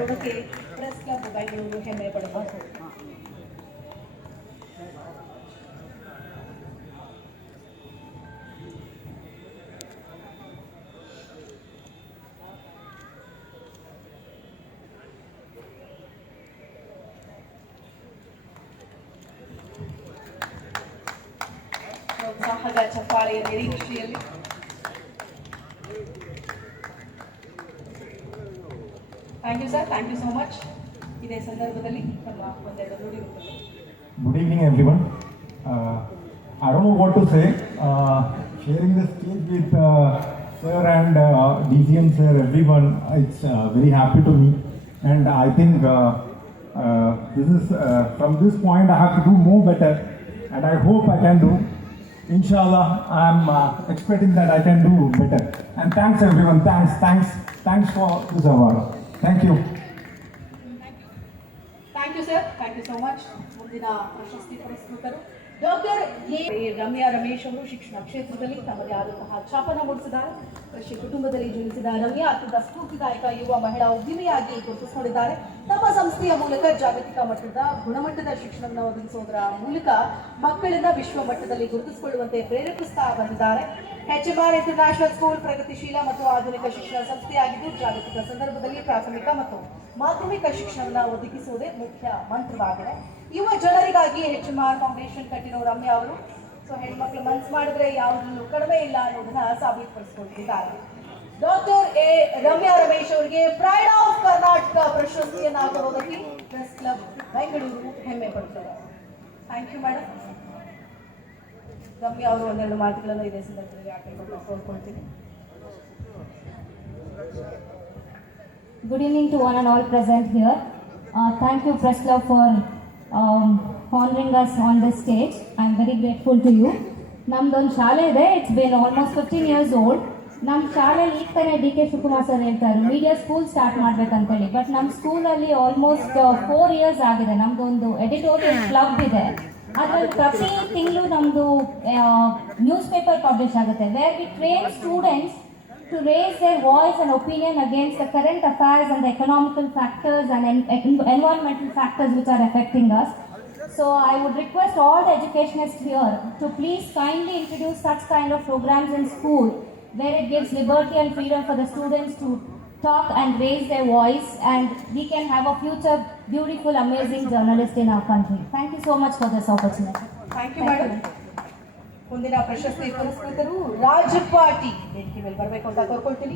ನೋಡೋಕೆ press club Bengaluru ಹೆಮ್ಮೆ ಪಡಬಹುದು. ಪ್ರೋತ್ಸಾಹದ ಚಪ್ಪಾಳೆಯ ನಿರೀಕ್ಷೆಯಲ್ಲಿ thank you sir, thank you so much. ಇದೇ ಸಂದರ್ಭದಲ್ಲಿ ನಮ್ಮ ಒಂದೆರಡು ನುಡಿ ರೂಪದಲ್ಲಿ. Good evening, everyone. I don't know what to say. Sharing the stage with sir and DCM sir, everyone, it's very happy to me. And I think this is from this point I have to do more better, and I hope I can do. Inshallah, I'm expecting that I can do better. And thanks everyone. Thanks for this award. Thank you. Thank you sir, thank you so much. ಮುಂದಿನ ಪ್ರಶಸ್ತಿ ಪುರಸ್ಕೃತರು doctor Ramya Ramesh ಅವರು ಶಿಕ್ಷಣ ಕ್ಷೇತ್ರದಲ್ಲಿ ತಮ್ಮದೇ ಆದಂತಹ ಛಾಪನ ಮೂಡಿಸಿದ್ದಾರೆ. ಕೃಷಿ ಕುಟುಂಬದಲ್ಲಿ ಜನಿಸಿದ ರಮ್ಯಾ ಅತ್ಯಂತ ಸ್ಫೂರ್ತಿದಾಯಕ ಯುವ ಮಹಿಳಾ ಉದ್ಯಮಿಯಾಗಿ ಗುರುತಿಸಿಕೊಂಡಿದ್ದಾರೆ. ತಮ್ಮ ಸಂಸ್ಥೆಯ ಮೂಲಕ ಜಾಗತಿಕ ಮಟ್ಟದ ಗುಣಮಟ್ಟದ ಶಿಕ್ಷಣವನ್ನು ಒದಗಿಸುವುದರ ಮೂಲಕ ಮಕ್ಕಳನ್ನ ವಿಶ್ವ ಮಟ್ಟದಲ್ಲಿ ಗುರುತಿಸಿಕೊಳ್ಳುವಂತೆ ಪ್ರೇರೇಪಿಸ್ತಾ ಬಂದಿದ್ದಾರೆ. HMR ಇಂಟರ್ನ್ಯಾಷನಲ್ ಸ್ಕೂಲ್ ಪ್ರಗತಿಶೀಲ ಮತ್ತು ಆಧುನಿಕ ಶಿಕ್ಷಣ ಸಂಸ್ಥೆಯಾಗಿದ್ದು ಜಾಗತಿಕ ಸಂದರ್ಭದಲ್ಲಿ ಪ್ರಾಥಮಿಕ ಮತ್ತು ಮಾಧ್ಯಮಿಕ ಶಿಕ್ಷಣವನ್ನು ಒದಗಿಸುವುದೇ ಮುಖ್ಯ ಮಂತ್ರವಾಗಿದೆ. ಯುವ ಜನರಿಗಾಗಿ HMR ಫೌಂಡೇಶನ್ ಕಟ್ಟಿರೋ ರಮ್ಯಾ ಅವರು ಹೆಣ್ಮಕ್ಳು ಮನಸ್ಸು ಮಾಡಿದ್ರೆ ಯಾವುದನ್ನು ಕಡಿಮೆ ಇಲ್ಲ ಅನ್ನೋದನ್ನ ಸಾಬೀತುಪಡಿಸಿಕೊಂಡಿದ್ದಾರೆ. ಡಾಕ್ಟರ್ ರಮ್ಯಾ ರಮೇಶ್ ಅವರಿಗೆ ಪ್ರೈಡ್ ಆಫ್ ಕರ್ನಾಟಕ ಪ್ರಶಸ್ತಿಯನ್ನ ಕೊಡೋದಕ್ಕೆ ಪ್ರೆಸ್ ಕ್ಲಬ್ ಬೆಂಗಳೂರು ಹೆಮ್ಮೆ ಪಡ್ತಾರೆ. Thank you madam. ರಮ್ಯಾ ಅವರು ಒಂದೆರಡು ಮಾತುಗಳನ್ನು ಇದೇ ಸಂದರ್ಭದಲ್ಲಿ ಕೋರ್ಕೊಳ್ತೀನಿ. Good evening to one and all present here. Thank you Press Club for honoring us on this stage. I am very grateful to you. ನಮ್ದೊಂದು ಶಾಲೆ ಇದೆ. It's been almost 15 years old. ನಮ್ಮ ಶಾಲೆಯಲ್ಲಿ ಈಗ ತಾನೇ DK ಶಿವಕುಮಾರ್ ಸರ್ ಹೇಳ್ತಾರೆ media school start ಮಾಡ್ಬೇಕಂತೇಳಿ. But ನಮ್ಮ ಸ್ಕೂಲಲ್ಲಿ ಆಲ್ಮೋಸ್ಟ್ 4 years ಆಗಿದೆ. ನಮ್ದೊಂದು ಎಡಿಟೋರಿಯಲ್ ಕ್ಲಬ್ ಇದೆ. ಅದರಲ್ಲಿ ಪ್ರತಿ ತಿಂಗಳು ನಮ್ಮದು ನ್ಯೂಸ್ ಪೇಪರ್ ಪಬ್ಲಿಷ್ ಆಗುತ್ತೆ. Where we train students to raise their voice and opinion against the current affairs and the economical factors and environmental factors which are affecting us. So I would request all the educationists here to please kindly introduce such kind of programs in school where it gives liberty and freedom for the students to talk and raise their voice, and we can have a future beautiful, amazing journalist in our country. Thank you so much for this opportunity. Thank you, madam. ಮುಂದಿನ ಪ್ರಶಸ್ತಿ ಪುರಸ್ಕೃತರು ರಾಜಪಾಟಿ ವೇದಿಕೆ ಮೇಲೆ ಬರಬೇಕು ಅಂತ ಕೋರ್ಕೊಳ್ತೀನಿ.